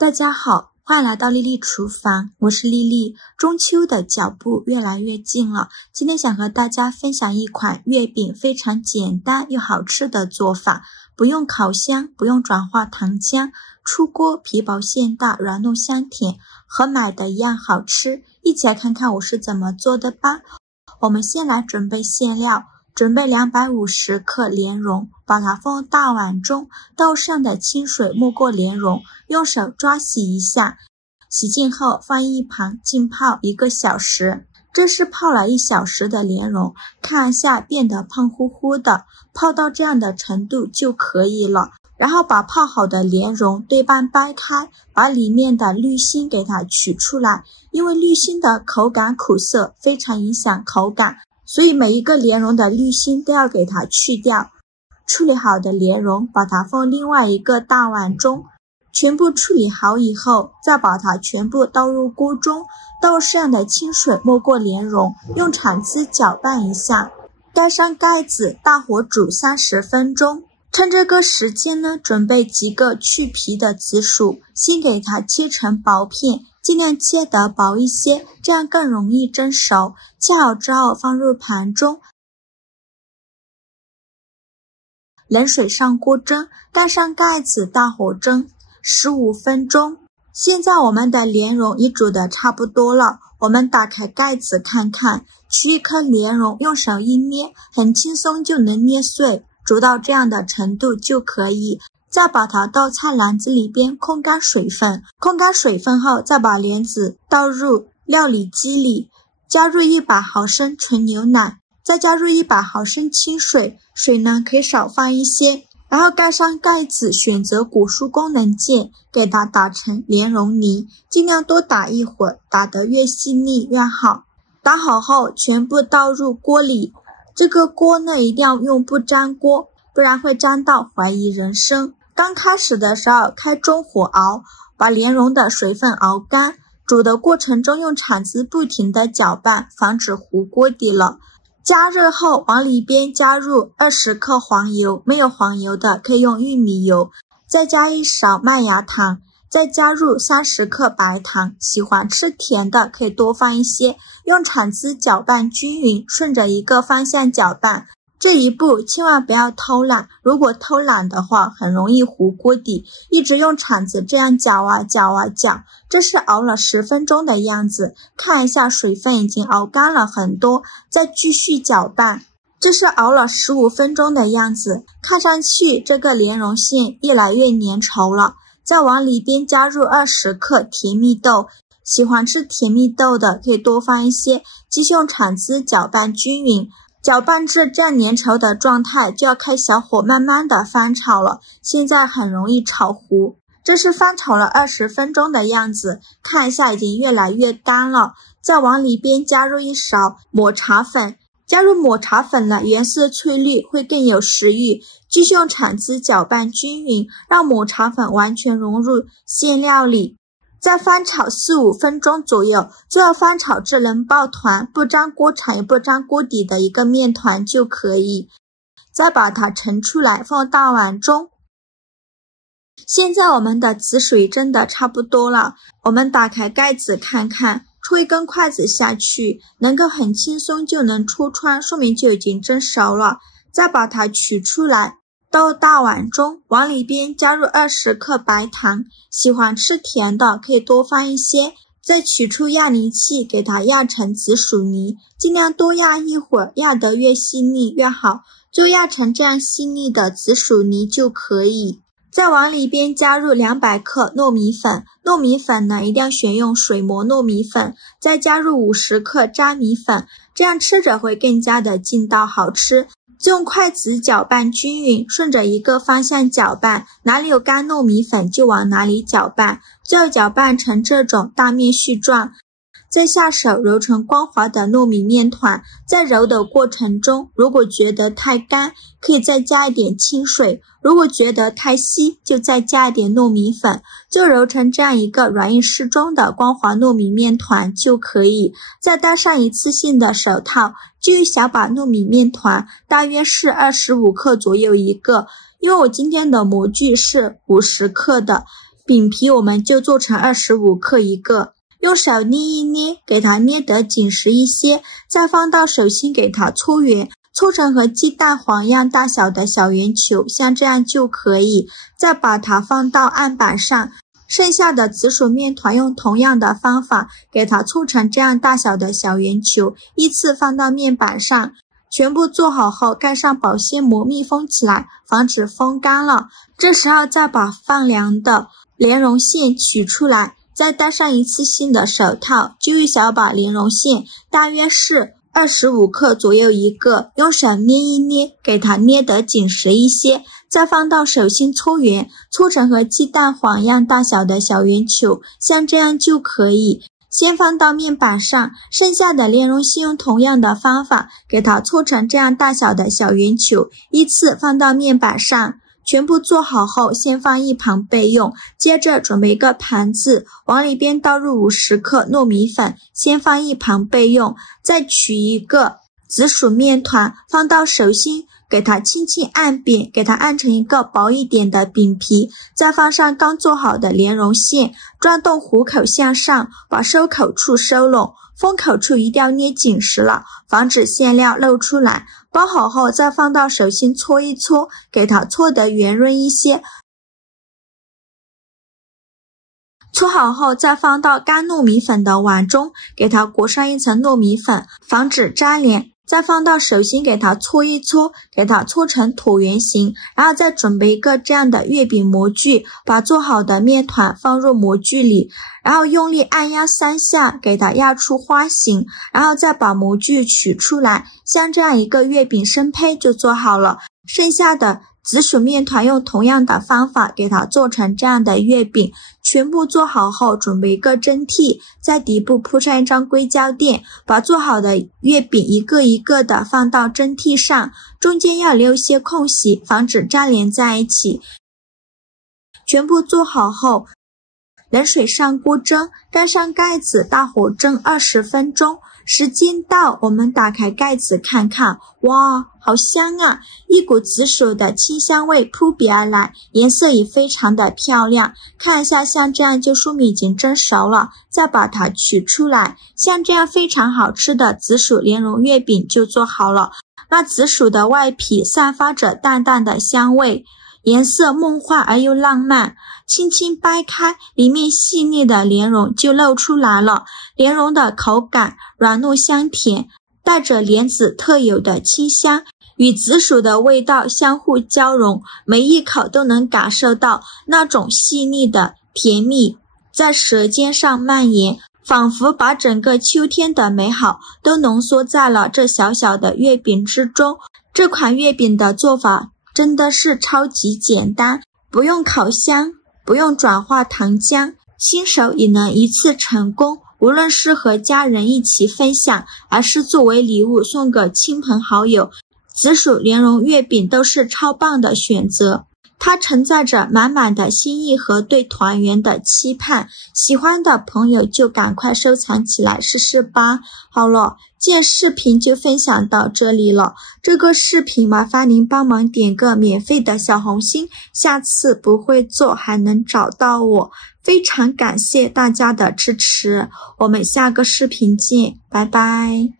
大家好，欢迎来到丽丽厨房，我是丽丽。中秋的脚步越来越近了，今天想和大家分享一款月饼非常简单又好吃的做法，不用烤箱，不用转化糖浆，出锅皮薄馅大，软糯香甜，和买的一样好吃。一起来看看我是怎么做的吧。我们先来准备馅料，准备250克莲蓉，把它放大碗中，倒上的清水没过莲蓉，用手抓洗一下，洗净后放一旁浸泡1个小时。这是泡了1小时的莲蓉，看一下变得胖乎乎的，泡到这样的程度就可以了。然后把泡好的莲蓉对半掰开，把里面的滤芯给它取出来，因为滤芯的口感苦涩，非常影响口感，所以每一个莲蓉的滤芯都要给它去掉。处理好的莲蓉把它放另外一个大碗中，全部处理好以后，再把它全部倒入锅中，倒上的清水没过莲蓉，用铲子搅拌一下，盖上盖子，大火煮30分钟。趁这个时间呢，准备几个去皮的紫薯，先给它切成薄片，尽量切得薄一些，这样更容易蒸熟。切好之后放入盘中，冷水上锅蒸，盖上盖子，大火蒸15分钟。现在我们的莲蓉已煮得差不多了，我们打开盖子看看，取一颗莲蓉，用手一捏，很轻松就能捏碎，煮到这样的程度就可以。再把它倒菜篮子里边控干水分，控干水分后，再把莲子倒入料理机里，加入100毫升纯牛奶，再加入100毫升清水，水呢可以少放一些，然后盖上盖子，选择果蔬功能键，给它打成莲蓉泥，尽量多打一会儿，打得越细腻越好。打好后全部倒入锅里，这个锅呢一定要用不粘锅，不然会粘到怀疑人生。刚开始的时候开中火熬，把莲蓉的水分熬干，煮的过程中用铲子不停地搅拌，防止糊锅底了。加热后往里边加入20克黄油，没有黄油的可以用玉米油，再加1勺麦芽糖，再加入30克白糖，喜欢吃甜的可以多放一些，用铲子搅拌均匀，顺着一个方向搅拌。这一步千万不要偷懒，如果偷懒的话很容易糊锅底，一直用铲子这样搅啊搅啊搅。这是熬了10分钟的样子，看一下水分已经熬干了很多，再继续搅拌。这是熬了15分钟的样子，看上去这个莲蓉馅越来越粘稠了。再往里边加入20克甜蜜豆，喜欢吃甜蜜豆的可以多放一些，继续用铲子搅拌均匀。搅拌至这样粘稠的状态，就要开小火慢慢的翻炒了，现在很容易炒糊。这是翻炒了20分钟的样子，看一下已经越来越干了。再往里边加入1勺抹茶粉，加入抹茶粉了，颜色翠绿，会更有食欲。继续用铲子搅拌均匀，让抹茶粉完全融入馅料里。再翻炒4-5分钟左右，最后翻炒至能抱团，不粘锅铲也不粘锅底的一个面团就可以。再把它盛出来放大碗中。现在我们的紫薯蒸的差不多了，我们打开盖子看看，戳一根筷子下去，能够很轻松就能戳穿，说明就已经蒸熟了。再把它取出来，倒大碗中，往里边加入20克白糖，喜欢吃甜的可以多放一些，再取出压泥器，给它压成紫薯泥，尽量多压一会儿，压得越细腻越好，就压成这样细腻的紫薯泥就可以。再往里边加入200克糯米粉，糯米粉呢一定要选用水磨糯米粉，再加入50克粘米粉，这样吃着会更加的劲道好吃。用筷子搅拌均匀，顺着一个方向搅拌，哪里有干糯米粉就往哪里搅拌，最后搅拌成这种大面絮状，再下手揉成光滑的糯米面团。在揉的过程中，如果觉得太干，可以再加一点清水，如果觉得太稀，就再加一点糯米粉，就揉成这样一个软硬适中的光滑糯米面团就可以。再戴上一次性的手套，就一小把糯米面团，大约是25克左右一个，因为我今天的模具是50克的，饼皮我们就做成25克一个，用手捏一捏，给它捏得紧实一些，再放到手心给它搓圆，搓成和鸡蛋黄一样大小的小圆球，像这样就可以。再把它放到案板上，剩下的紫薯面团用同样的方法给它搓成这样大小的小圆球，依次放到面板上。全部做好后，盖上保鲜膜密封起来，防止风干了。这时候再把放凉的莲蓉馅取出来，再戴上一次性的手套，揪一小把莲蓉馅，大约是25克左右一个，用手捏一捏，给它捏得紧实一些，再放到手心搓圆，搓成和鸡蛋黄一样大小的小圆球，像这样就可以。先放到面板上，剩下的莲蓉馅用同样的方法给它搓成这样大小的小圆球，依次放到面板上。全部做好后，先放一旁备用。接着准备一个盘子，往里边倒入50克糯米粉，先放一旁备用。再取一个紫薯面团，放到手心，给它轻轻按扁，给它按成一个薄一点的饼皮，再放上刚做好的莲蓉馅，转动虎口向上，把收口处收拢，封口处一定要捏紧实了，防止馅料漏出来。包好后再放到手心搓一搓，给它搓得圆润一些。搓好后再放到干糯米粉的碗中，给它裹上一层糯米粉，防止粘连。再放到手心给它搓一搓，给它搓成椭圆形，然后再准备一个这样的月饼模具，把做好的面团放入模具里，然后用力按压3下，给它压出花形，然后再把模具取出来，像这样一个月饼生胚就做好了。剩下的紫薯面团用同样的方法给它做成这样的月饼。全部做好后，准备一个蒸屉，在底部铺上一张硅胶垫，把做好的月饼一个一个的放到蒸屉上，中间要留些空隙，防止粘连在一起。全部做好后，冷水上锅蒸，盖上盖子，大火蒸20分钟。时间到，我们打开盖子看看，哇，好香啊！一股紫薯的清香味扑鼻而来，颜色也非常的漂亮。看一下，像这样就说明已经蒸熟了，再把它取出来，像这样非常好吃的紫薯莲蓉月饼就做好了。那紫薯的外皮散发着淡淡的香味，颜色梦幻而又浪漫，轻轻掰开，里面细腻的莲蓉就露出来了。莲蓉的口感软糯香甜，带着莲子特有的清香，与紫薯的味道相互交融，每一口都能感受到那种细腻的甜蜜在舌尖上蔓延，仿佛把整个秋天的美好都浓缩在了这小小的月饼之中。这款月饼的做法真的是超级简单，不用烤箱，不用转化糖浆，新手也能一次成功。无论是和家人一起分享，还是作为礼物送给亲朋好友，紫薯莲蓉月饼都是超棒的选择。它承载着满满的心意和对团圆的期盼，喜欢的朋友就赶快收藏起来试试吧。好了，今天视频就分享到这里了，这个视频麻烦您帮忙点个免费的小红心，下次不会做还能找到我。非常感谢大家的支持，我们下个视频见，拜拜。